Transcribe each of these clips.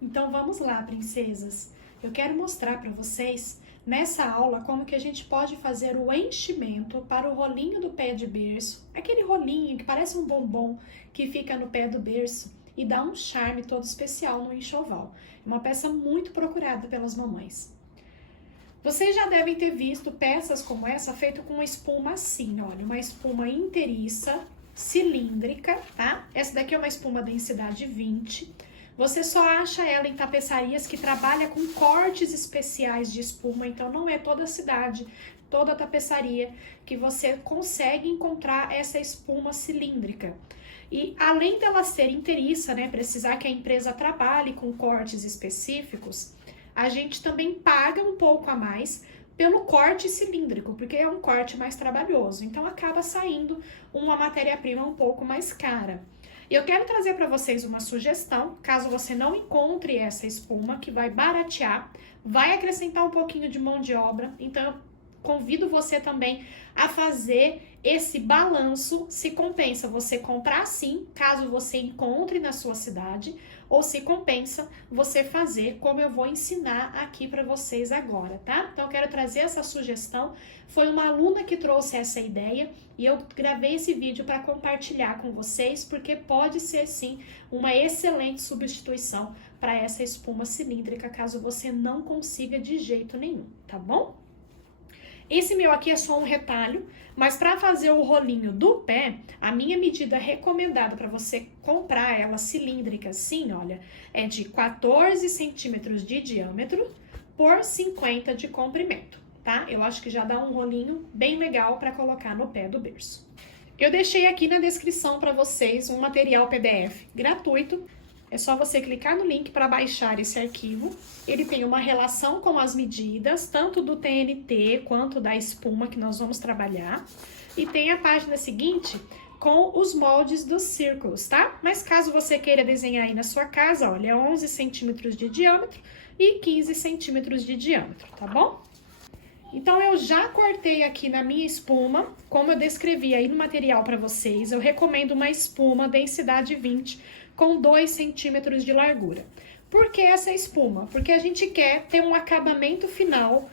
Então vamos lá, princesas. Eu quero mostrar para vocês nessa aula como que a gente pode fazer o enchimento para o rolinho do pé de berço, aquele rolinho que parece um bombom que fica no pé do berço e dá um charme todo especial no enxoval. É uma peça muito procurada pelas mamães. Vocês já devem ter visto peças como essa feita com uma espuma assim, olha, uma espuma inteiriça, cilíndrica, tá? Essa daqui é uma espuma densidade 20. Você só acha ela em tapeçarias que trabalham com cortes especiais de espuma, então não é toda a cidade, toda a tapeçaria que você consegue encontrar essa espuma cilíndrica. E além dela ser inteiriça, né, precisar que a empresa trabalhe com cortes específicos, a gente também paga um pouco a mais pelo corte cilíndrico, porque é um corte mais trabalhoso, então acaba saindo uma matéria-prima um pouco mais cara. E eu quero trazer para vocês uma sugestão, caso você não encontre essa espuma, que vai baratear, vai acrescentar um pouquinho de mão de obra, então eu convido você também a fazer esse balanço, se compensa você comprar sim, caso você encontre na sua cidade, ou se compensa você fazer como eu vou ensinar aqui para vocês agora, tá? Então eu quero trazer essa sugestão, foi uma aluna que trouxe essa ideia e eu gravei esse vídeo para compartilhar com vocês, porque pode ser sim uma excelente substituição para essa espuma cilíndrica, caso você não consiga de jeito nenhum, tá bom? Esse meu aqui é só um retalho, mas para fazer o rolinho do pé, a minha medida recomendada para você comprar ela cilíndrica assim, olha, é de 14 centímetros de diâmetro por 50 de comprimento, tá? Eu acho que já dá um rolinho bem legal para colocar no pé do berço. Eu deixei aqui na descrição para vocês um material PDF gratuito. É só você clicar no link para baixar esse arquivo. Ele tem uma relação com as medidas, tanto do TNT quanto da espuma que nós vamos trabalhar. E tem a página seguinte com os moldes dos círculos, tá? Mas caso você queira desenhar aí na sua casa, olha, é 11 centímetros de diâmetro e 15 centímetros de diâmetro, tá bom? Então, eu já cortei aqui na minha espuma, como eu descrevi aí no material para vocês, eu recomendo uma espuma densidade 20 com 2 centímetros de largura. Por que essa espuma? Porque a gente quer ter um acabamento final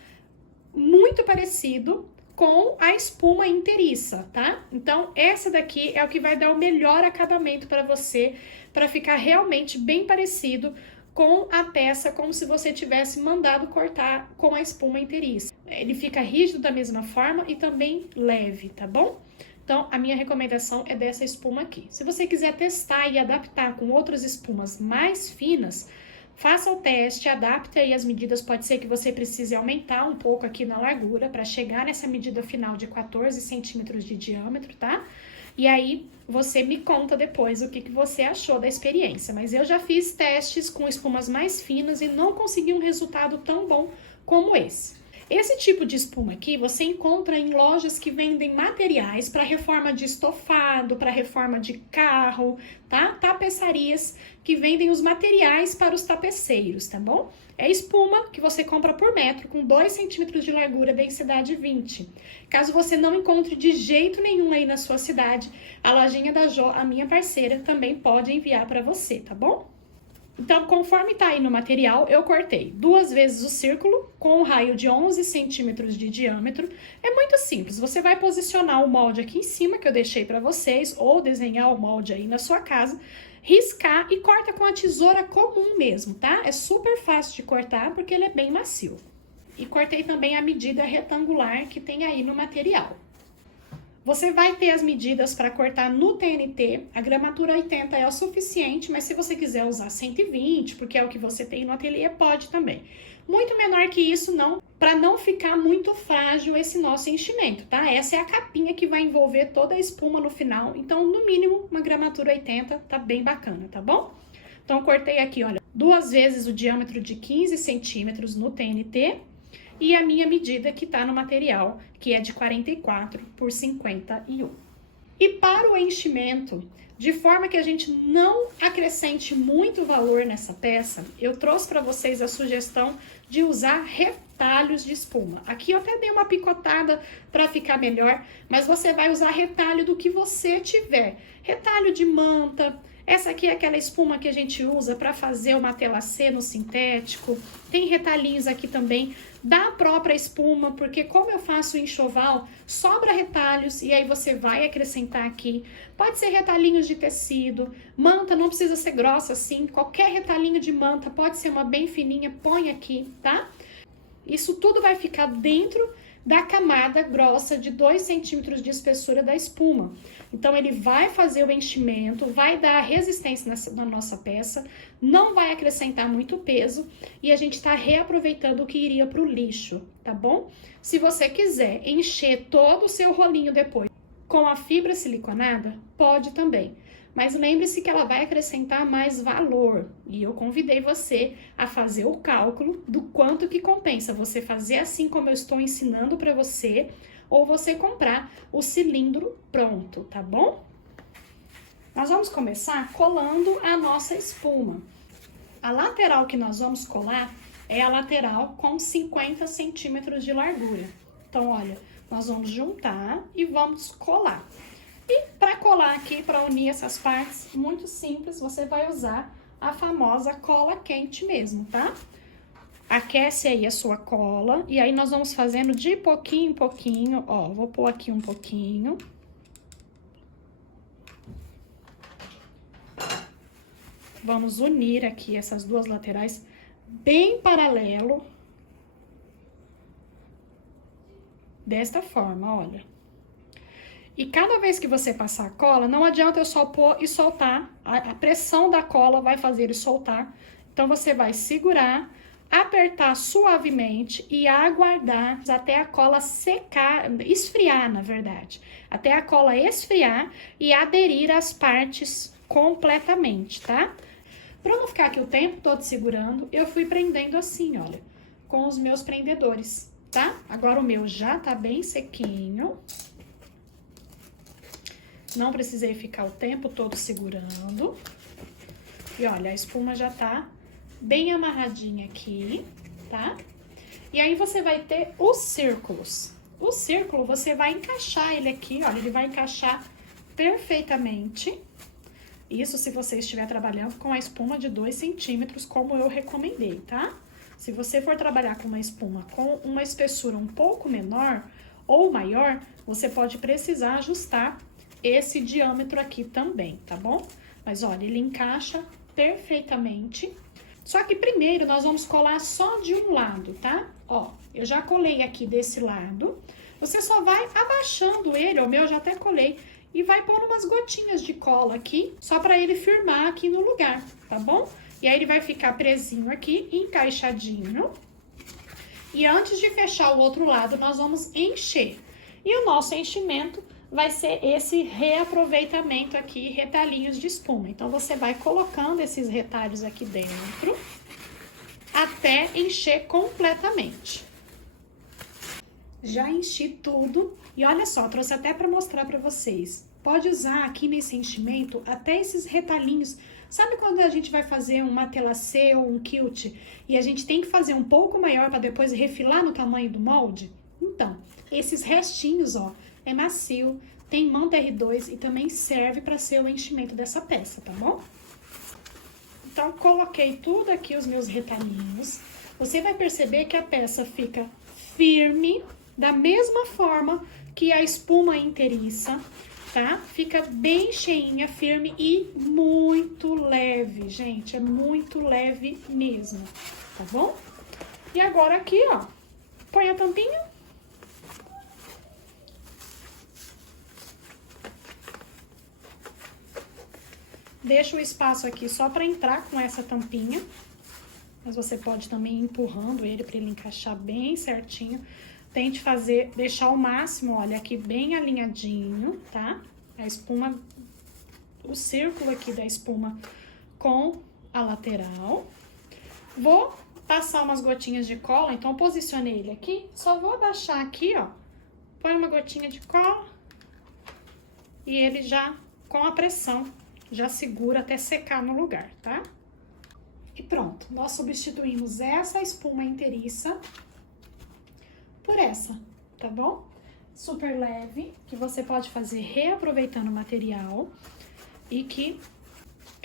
muito parecido com a espuma inteiriça, tá? Então, essa daqui é o que vai dar o melhor acabamento para você, para ficar realmente bem parecido com a peça, como se você tivesse mandado cortar com a espuma inteiriça. Ele fica rígido da mesma forma e também leve, tá bom? Então, a minha recomendação é dessa espuma aqui. Se você quiser testar e adaptar com outras espumas mais finas, faça o teste, adapte aí as medidas. Pode ser que você precise aumentar um pouco aqui na largura para chegar nessa medida final de 14 centímetros de diâmetro, tá? E aí, você me conta depois o que você achou da experiência. Mas eu já fiz testes com espumas mais finas e não consegui um resultado tão bom como esse. Esse tipo de espuma aqui você encontra em lojas que vendem materiais para reforma de estofado, para reforma de carro, tá? Tapeçarias que vendem os materiais para os tapeceiros, tá bom? É espuma que você compra por metro, com 2 centímetros de largura, densidade 20. Caso você não encontre de jeito nenhum aí na sua cidade, a lojinha da Jo, a minha parceira, também pode enviar para você, tá bom? Então, conforme tá aí no material, eu cortei 2 vezes o círculo com um raio de 11 centímetros de diâmetro. É muito simples, você vai posicionar o molde aqui em cima, que eu deixei para vocês, ou desenhar o molde aí na sua casa, riscar e corta com a tesoura comum mesmo, tá? É super fácil de cortar, porque ele é bem macio. E cortei também a medida retangular que tem aí no material. Você vai ter as medidas para cortar no TNT, a gramatura 80 é o suficiente, mas se você quiser usar 120, porque é o que você tem no ateliê, pode também. Muito menor que isso não, para não ficar muito frágil esse nosso enchimento, tá? Essa é a capinha que vai envolver toda a espuma no final, então no mínimo uma gramatura 80 tá bem bacana, tá bom? Então cortei aqui, olha, 2 vezes o diâmetro de 15 centímetros no TNT, e a minha medida que tá no material, que é de 44 por 51. E para o enchimento, de forma que a gente não acrescente muito valor nessa peça, eu trouxe para vocês a sugestão de usar retalhos de espuma. Aqui eu até dei uma picotada para ficar melhor, mas você vai usar retalho do que você tiver. Retalho de manta, Essa aqui é aquela espuma que a gente usa para fazer o matelacê no sintético. Tem retalhinhos aqui também da própria espuma, porque como eu faço enxoval, sobra retalhos e aí você vai acrescentar aqui. Pode ser retalhinhos de tecido, manta não precisa ser grossa assim, qualquer retalhinho de manta, pode ser uma bem fininha, põe aqui, tá? Isso tudo vai ficar dentro da camada grossa de 2 centímetros de espessura da espuma. Então, ele vai fazer o enchimento, vai dar resistência na nossa peça, não vai acrescentar muito peso e a gente tá reaproveitando o que iria pro lixo, tá bom? Se você quiser encher todo o seu rolinho depois com a fibra siliconada, pode também. Mas lembre-se que ela vai acrescentar mais valor. E eu convidei você a fazer o cálculo do quanto que compensa você fazer assim como eu estou ensinando para você, ou você comprar o cilindro pronto, tá bom? Nós vamos começar colando a nossa espuma. A lateral que nós vamos colar é a lateral com 50 centímetros de largura. Então, olha, nós vamos juntar e vamos colar. E para colar aqui, para unir essas partes, muito simples, você vai usar a famosa cola quente mesmo, tá? Aquece aí a sua cola e aí nós vamos fazendo de pouquinho em pouquinho, ó, vou pôr aqui um pouquinho. Vamos unir aqui essas duas laterais bem paralelo. Desta forma, olha. E cada vez que você passar a cola, não adianta eu só pôr e soltar. A pressão da cola vai fazer ele soltar. Então, você vai segurar, apertar suavemente e aguardar até a cola secar, esfriar, na verdade. Até a cola esfriar e aderir às partes completamente, tá? Para não ficar aqui o tempo todo segurando, eu fui prendendo assim, olha, com os meus prendedores, tá? Agora o meu já tá bem sequinho. Não precisei ficar o tempo todo segurando. E olha, a espuma já tá bem amarradinha aqui, tá? E aí você vai ter os círculos. O círculo, você vai encaixar ele aqui, olha, ele vai encaixar perfeitamente. Isso se você estiver trabalhando com a espuma de 2 centímetros, como eu recomendei, tá? Se você for trabalhar com uma espuma com uma espessura um pouco menor ou maior, você pode precisar ajustar esse diâmetro aqui também, tá bom? Mas olha, ele encaixa perfeitamente. Só que primeiro nós vamos colar só de um lado, tá? Ó, eu já colei aqui desse lado. Você só vai abaixando ele, o meu já até colei, e vai pôr umas gotinhas de cola aqui, só pra ele firmar aqui no lugar, tá bom? E aí ele vai ficar presinho aqui, encaixadinho. E antes de fechar o outro lado, nós vamos encher. E o nosso enchimento vai ser esse reaproveitamento aqui, retalhinhos de espuma. Então, você vai colocando esses retalhos aqui dentro até encher completamente. Já enchi tudo e olha só, trouxe até para mostrar para vocês. Pode usar aqui nesse enchimento até esses retalhinhos. Sabe quando a gente vai fazer um matelacê ou um quilt e a gente tem que fazer um pouco maior para depois refilar no tamanho do molde? Então, esses restinhos, ó, é macio, tem manta R2 e também serve para ser o enchimento dessa peça, tá bom? Então, coloquei tudo aqui, os meus retalhinhos. Você vai perceber que a peça fica firme, da mesma forma que a espuma inteiriça, tá? Fica bem cheinha, firme e muito leve, gente. É muito leve mesmo, tá bom? E agora aqui, ó, põe a tampinha. Deixa o espaço aqui só para entrar com essa tampinha. Mas você pode também ir empurrando ele para ele encaixar bem certinho. Tente fazer, deixar o máximo, olha, aqui bem alinhadinho, tá? A espuma, o círculo aqui da espuma com a lateral. Vou passar umas gotinhas de cola, então eu posicionei ele aqui. Só vou abaixar aqui, ó. Põe uma gotinha de cola. E ele já, com a pressão, já segura até secar no lugar, tá? E pronto, nós substituímos essa espuma inteiriça por essa, tá bom? Super leve, que você pode fazer reaproveitando o material e que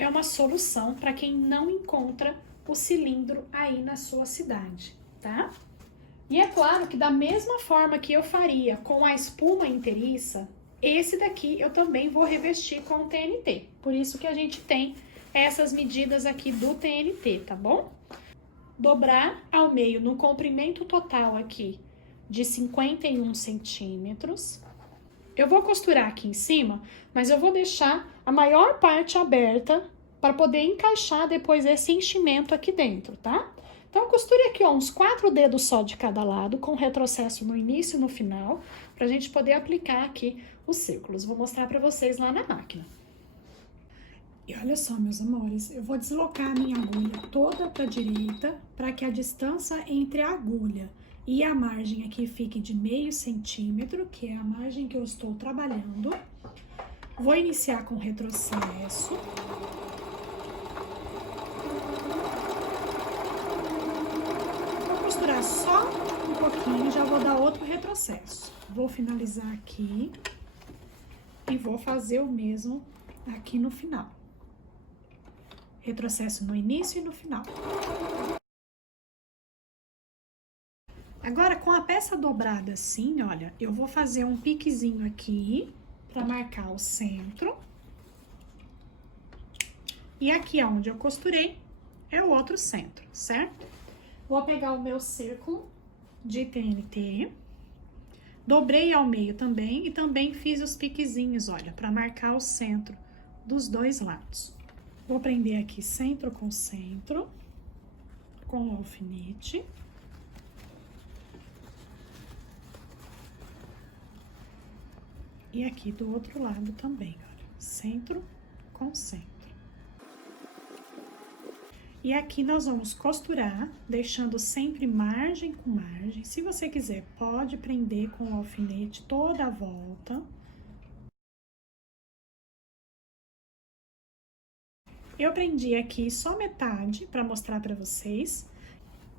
é uma solução para quem não encontra o cilindro aí na sua cidade, tá? E é claro que da mesma forma que eu faria com a espuma inteiriça, esse daqui eu também vou revestir com o TNT. Por isso que a gente tem essas medidas aqui do TNT, tá bom? Dobrar ao meio no comprimento total aqui de 51 centímetros. Eu vou costurar aqui em cima, mas eu vou deixar a maior parte aberta para poder encaixar depois esse enchimento aqui dentro, tá? Então, costure aqui, ó, uns 4 dedos só de cada lado, com retrocesso no início e no final, pra gente poder aplicar aqui os círculos. Vou mostrar pra vocês lá na máquina. E olha só, meus amores, eu vou deslocar a minha agulha toda pra direita, para que a distância entre a agulha e a margem aqui fique de meio centímetro, que é a margem que eu estou trabalhando. Vou iniciar com retrocesso. Costurar só um pouquinho, já vou dar outro retrocesso. Vou finalizar aqui e vou fazer o mesmo aqui no final. Retrocesso no início e no final. Agora, com a peça dobrada assim, olha, eu vou fazer um piquezinho aqui para marcar o centro. E aqui onde eu costurei é o outro centro, certo? Vou pegar o meu círculo de TNT, dobrei ao meio também e também fiz os piquezinhos, olha, para marcar o centro dos dois lados. Vou prender aqui centro com o alfinete. E aqui do outro lado também, olha, centro com centro. E aqui nós vamos costurar, deixando sempre margem com margem. Se você quiser, pode prender com o alfinete toda a volta. Eu prendi aqui só metade para mostrar para vocês.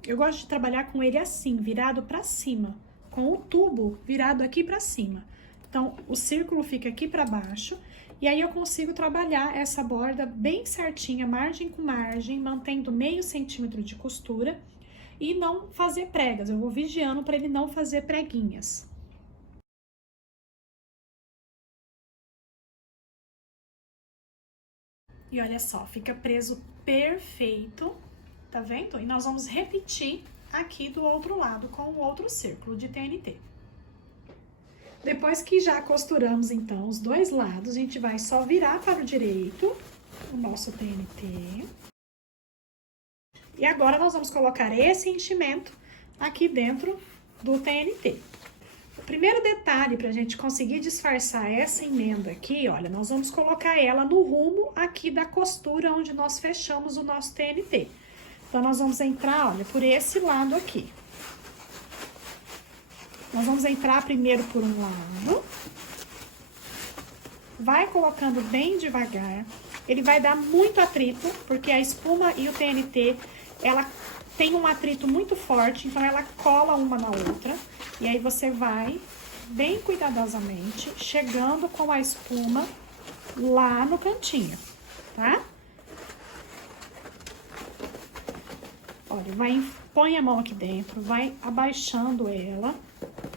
Eu gosto de trabalhar com ele assim, virado para cima, com o tubo virado aqui para cima. Então, o círculo fica aqui para baixo. E aí, eu consigo trabalhar essa borda bem certinha, margem com margem, mantendo meio centímetro de costura e não fazer pregas. Eu vou vigiando para ele não fazer preguinhas. E olha só, fica preso perfeito, tá vendo? E nós vamos repetir aqui do outro lado com o outro círculo de TNT. Depois que já costuramos, então, os dois lados, a gente vai só virar para o direito o nosso TNT. E agora, nós vamos colocar esse enchimento aqui dentro do TNT. O primeiro detalhe para a gente conseguir disfarçar essa emenda aqui, olha, nós vamos colocar ela no rumo aqui da costura onde nós fechamos o nosso TNT. Então, nós vamos entrar, olha, por esse lado aqui. Nós vamos entrar primeiro por um lado, vai colocando bem devagar, ele vai dar muito atrito, porque a espuma e o TNT, ela tem um atrito muito forte, então ela cola uma na outra, e aí você vai bem cuidadosamente, chegando com a espuma lá no cantinho, tá? Olha, põe a mão aqui dentro, vai abaixando ela,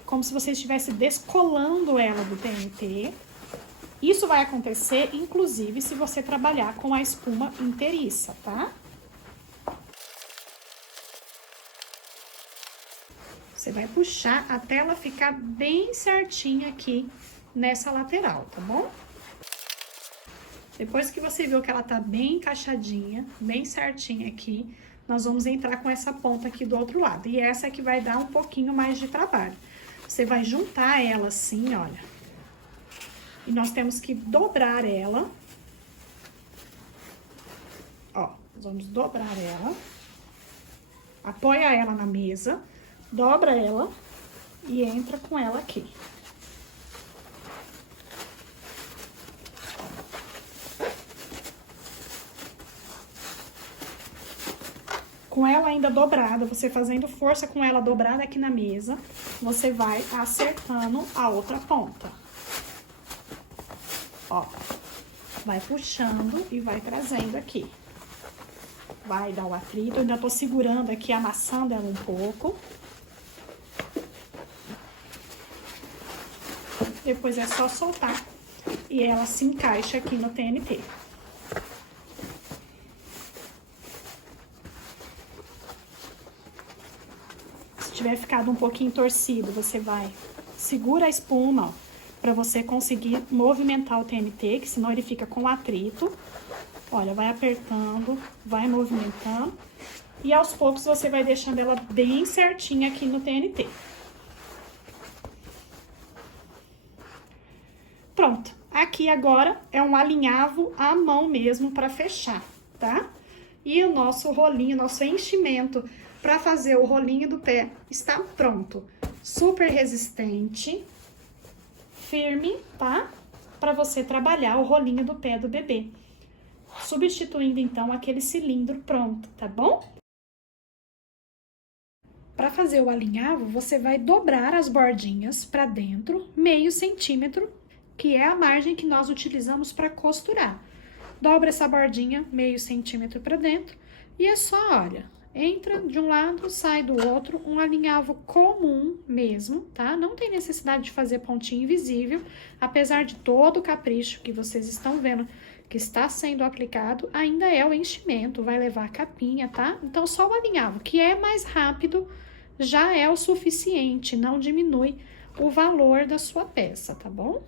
como se você estivesse descolando ela do TNT. Isso vai acontecer, inclusive, se você trabalhar com a espuma inteiriça, tá? Você vai puxar até ela ficar bem certinha aqui nessa lateral, tá bom? Depois que você viu que ela tá bem encaixadinha, bem certinha aqui, nós vamos entrar com essa ponta aqui do outro lado. E essa é que vai dar um pouquinho mais de trabalho. Você vai juntar ela assim, olha. E nós temos que dobrar ela. Ó, nós vamos dobrar ela. Apoia ela na mesa, dobra ela e entra com ela aqui. Com ela ainda dobrada, você fazendo força com ela dobrada aqui na mesa, você vai acertando a outra ponta. Ó. Vai puxando e vai trazendo aqui. Vai dar o atrito. Eu ainda tô segurando aqui, amassando ela um pouco. Depois é só soltar e ela se encaixa aqui no TNT. Se tiver ficado um pouquinho torcido, você vai segura a espuma, ó, para você conseguir movimentar o TNT, que senão ele fica com atrito. Olha, vai apertando, vai movimentando e aos poucos você vai deixando ela bem certinha aqui no TNT. Pronto, aqui agora é um alinhavo à mão mesmo para fechar, tá? E o nosso rolinho, nosso enchimento para fazer o rolinho do pé está pronto. Super resistente, firme, tá? Para você trabalhar o rolinho do pé do bebê. Substituindo então aquele cilindro pronto, tá bom? Para fazer o alinhavo, você vai dobrar as bordinhas para dentro, meio centímetro, que é a margem que nós utilizamos para costurar. Dobra essa bordinha meio centímetro para dentro e é só, olha, entra de um lado, sai do outro, um alinhavo comum mesmo, tá? Não tem necessidade de fazer pontinho invisível, apesar de todo o capricho que vocês estão vendo que está sendo aplicado, ainda é o enchimento, vai levar a capinha, tá? Então, só o alinhavo, que é mais rápido, já é o suficiente, não diminui o valor da sua peça, tá bom?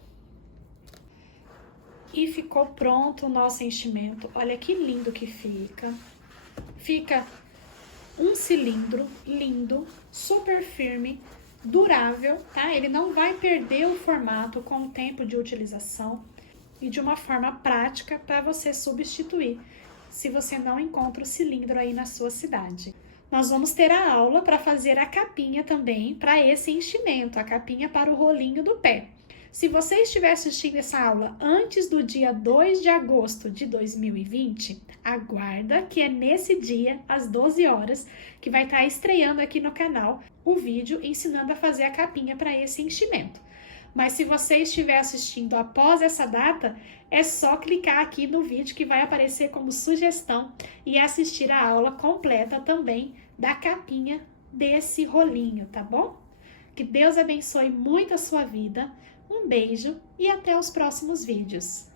E ficou pronto o nosso enchimento. Olha que lindo que fica. Fica um cilindro lindo, super firme, durável, tá? Ele não vai perder o formato com o tempo de utilização e de uma forma prática para você substituir, se você não encontra o cilindro aí na sua cidade. Nós vamos ter a aula para fazer a capinha também para esse enchimento, a capinha para o rolinho do pé. Se você estiver assistindo essa aula antes do dia 2 de agosto de 2020, aguarda que é nesse dia, às 12 horas, que vai estar estreando aqui no canal o vídeo ensinando a fazer a capinha para esse enchimento. Mas se você estiver assistindo após essa data, é só clicar aqui no vídeo que vai aparecer como sugestão e assistir a aula completa também da capinha desse rolinho, tá bom? Que Deus abençoe muito a sua vida. Um beijo e até os próximos vídeos.